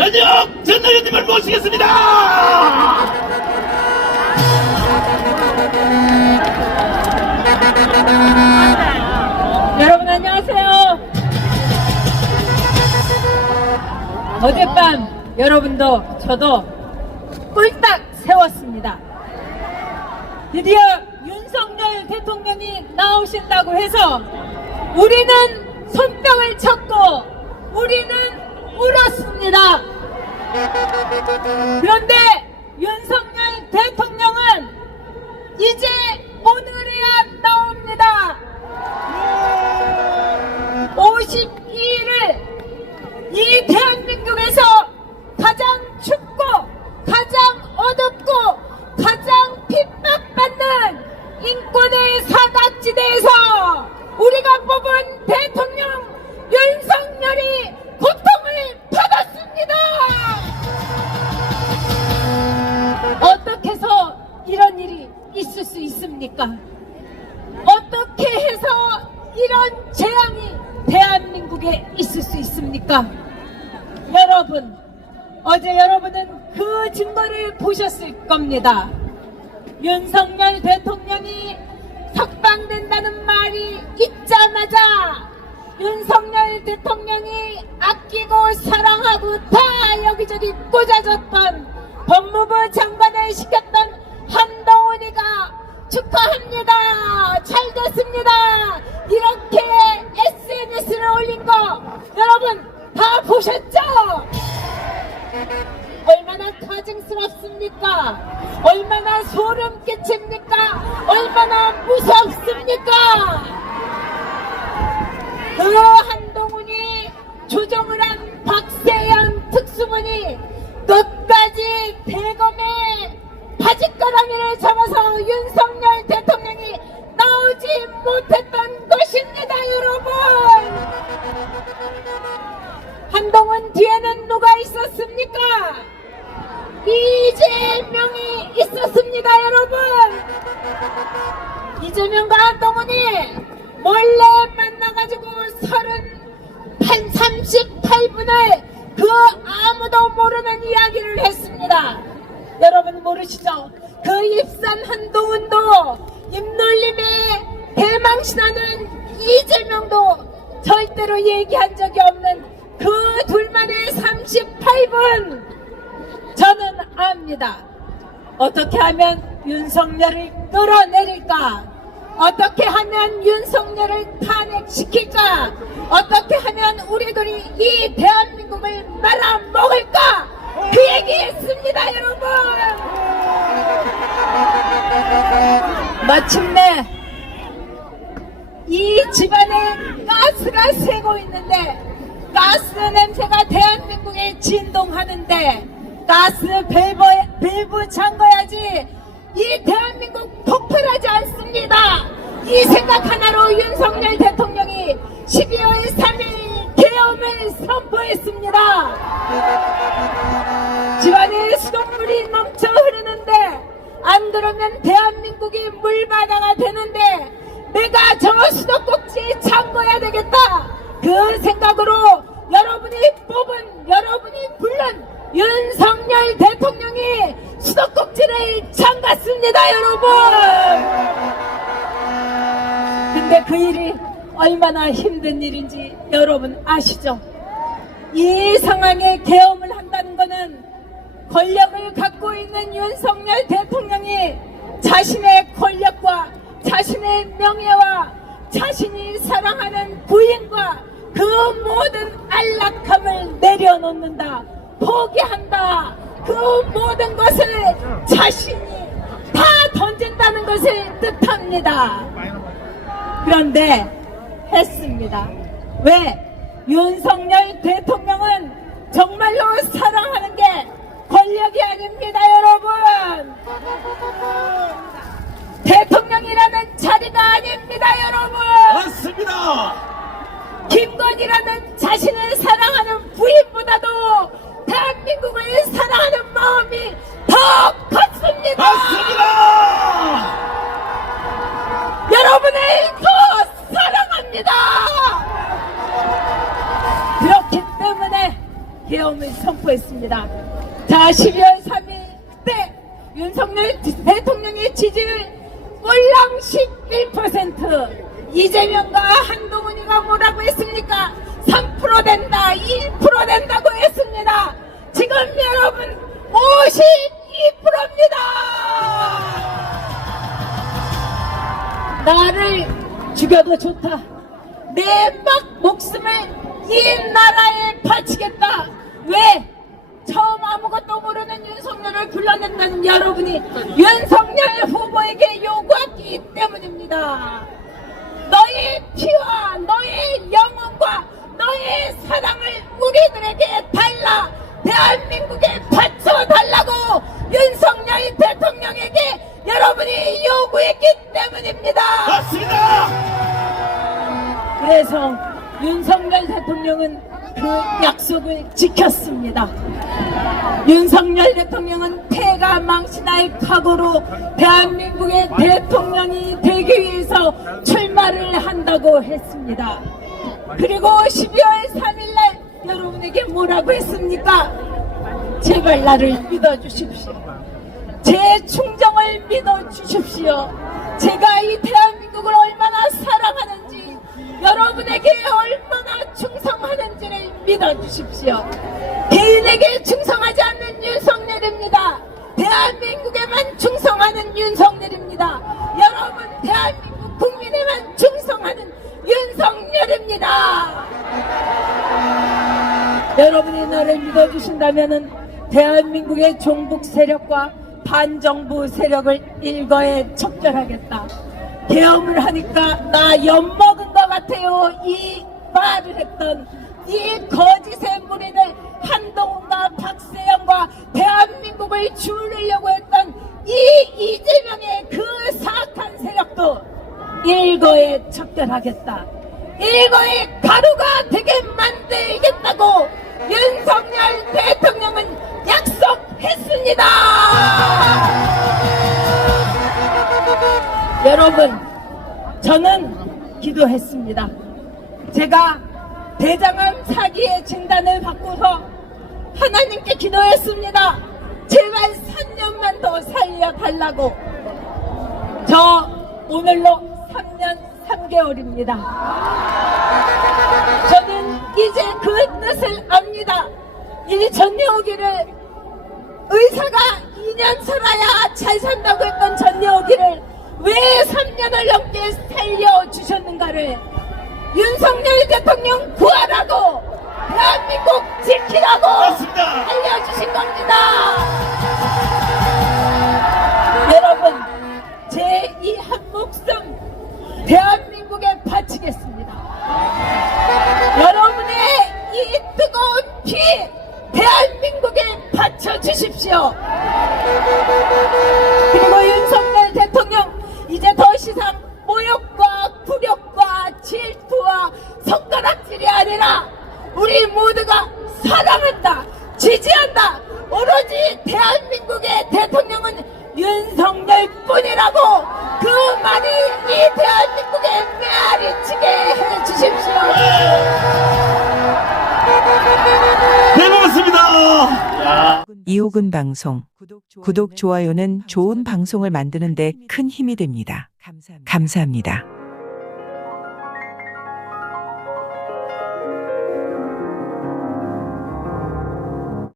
전역 전노현님을 모시겠습니다. 여러분 안녕하세요. 어젯밤 여러분도 저도 꿀딱 세웠습니다. 드디어 윤석열 대통령이 나오신다고 해서 우리는 손뼉을 쳤고 우리는 울었습니다. 그런데 윤석열 대통령은 이제 오늘이야 나옵니다. 52일을 이 대한민국에서 가장 춥고 가장 어둡고 가장 핍박받는 인권의 사각지대에서 우리가 뽑은 대통령 윤석열이 고통을 받았습니다. 어떻게 해서 이런 일이 있을 수 있습니까? 어떻게 해서 이런 재앙이 대한민국에 있을 수 있습니까? 여러분, 어제 여러분은 그 증거를 보셨을 겁니다. 윤석열 대통령이 석방된다는 말이 있자마자 윤석열 대통령이 아끼고 사랑하고 다 여기저기 꽂아줬던 법무부 장관을 시켰던 한동훈이가 축하합니다. 잘 됐습니다. 이렇게 SNS를 올린 거 여러분 다 보셨죠? 얼마나 가증스럽습니까? 얼마나 소름 끼칩니까? 얼마나 무섭습니까? 그 한동훈이 조정을 한 박세현 특수본이 끝까지 대검의 바짓가랑이를 잡아서 윤석열 대통령이 나오지 못했던 것입니다, 여러분. 한동훈 뒤에는 누가 있었습니까? 이재명이 있었습니다, 여러분. 이재명과 한동훈이 몰래 만나가지고 38분을 그 아무도 모르는 이야기를 했습니다. 여러분 모르시죠? 그 입산 한동훈도 입놀림에 대망신하는 이재명도 절대로 얘기한 적이 없는 그 둘만의 38분 저는 압니다. 어떻게 하면 윤석열을 끌어내릴까? 어떻게 하면 윤석열을 탄핵시킬까? 어떻게 하면 우리들이 이 대한민국을 말아먹을까? 그 얘기했습니다, 여러분. 마침내 이 집안에 가스가 새고 있는데 가스 냄새가 대한민국에 진동하는데 가스 밸브 잠궈야지 이 대한민국 폭발하지 않습니다. 이 생각 하나로 윤석열 대통령이 12월 3일 계엄을 선포했습니다. 집안에 수돗물이 넘쳐 흐르는데 안 그러면 대한민국이 물바다가 되는데 내가 저 수도꼭지 잠궈야 되겠다. 그 생각으로 여러분이 뽑은 여러분이 부른 윤석열 대통령이 수도꼭지를 잠갔습니다, 여러분. 근데 그 일이 얼마나 힘든 일인지 여러분 아시죠? 이 상황에 계엄을 한다는 것은 권력을 갖고 있는 윤석열 대통령이 자신의 권력과 자신의 명예와 자신이 사랑하는 부인과 그 모든 안락함을 내려놓는다, 포기한다, 그 모든 것을 자신이 다 던진다는 것을 뜻합니다. 그런데 했습니다. 왜? 윤석열 대통령은 정말로 사랑하는 게 권력이 아닙니다, 여러분. 대통령이라는 자리가 아닙니다, 여러분. 맞습니다. 김건희라는 자신을 사랑하는 부인보다도 대한민국을 사랑하는 마음이 더 컸습니다. 맞습니다. 여러분을 더 사랑합니다. 그렇기 때문에 계엄을 선포했습니다. 자, 12월 3일 그때 윤석열 대통령의 지지율 꼴랑 11%, 이재명과 한동훈이가 뭐라고 했습니까? 3% 된다, 1% 된다고 했습니다. 지금 여러분 52%입니다. 나를 죽여도 좋다. 내 목숨을 이 나라에 바치겠다. 왜? 처음 아무것도 모르는 윤석열을 불러낸다는 여러분이 윤석열 후보에게 요구했기 때문입니다. 너의 피와 너의 영혼과 너의 사랑을 우리들에게 달라, 대한민국에 바쳐달라고 윤석열 대통령에게 여러분이 요구했기 때문입니다. 맞습니다. 그래서 윤석열 대통령은 그 약속을 지켰습니다. 윤석열 대통령은 패가 망신할 각오로 대한민국의 대통령이 되기 위해서 출마를 한다고 했습니다. 그리고 12월 3일날 여러분에게 뭐라고 했습니까? 제발 나를 믿어주십시오. 제 충정을 믿어주십시오. 제가 이 대한민국을 얼마나 사랑하는지, 여러분에게 얼마나 충성하는지를 믿어주십시오. 개인에게 충성하지 않는 윤석열입니다. 대한민국에만 충성하는 윤석열입니다. 여러분, 대한민국 국민에만 충성하는 윤석열입니다. 여러분이 나를 믿어주신다면 대한민국의 종북 세력과 반정부 세력을 일거에 척결하겠다. 계엄을 하니까 나 엿먹은 것 같아요. 이 말을 했던 이 거짓의 무리들, 한동훈과 박세영과 대한민국을 주르려고 했던 이 이재명의 그 사악한 세력도 일거에 척결하겠다. 일거에 가루가 되게 만들겠다고 윤석열 대통령은 약속했습니다. 여러분, 저는 기도했습니다. 제가 대장암 사기의 진단을 받고서 하나님께 기도했습니다. 제발 3년만 더 살려달라고. 저 오늘로 3년 3개월입니다. 저는 이제 그 뜻을 압니다. 이 전여기를 의사가 2년 살아야 잘 산다고 했던 전여기를 왜 3년을 넘게 살려주셨는가를 윤석열 대통령 구하라고, 대한민국 지키라고 맞습니다. 알려주신 겁니다. 여러분, 제 이 한 목숨 대한민국에 바치겠습니다. 여러분의 이 뜨거운 피 대한민국에 바쳐주십시오. 그리고 윤석열 대통령, 이제 더 이상 모욕과 굴욕과 질투와 손가락질이 아니라 우리 모두가 사랑한다, 지지한다. 오로지 대한민국의 대통령은 윤석열뿐이라고 그 말이 이 대한민국에 메아리치게 해주십시오. 네, 고맙습니다. 이호근 방송. 구독, 좋아요는 좋은 방송을 만드는 데 큰 힘이 됩니다. 감사합니다.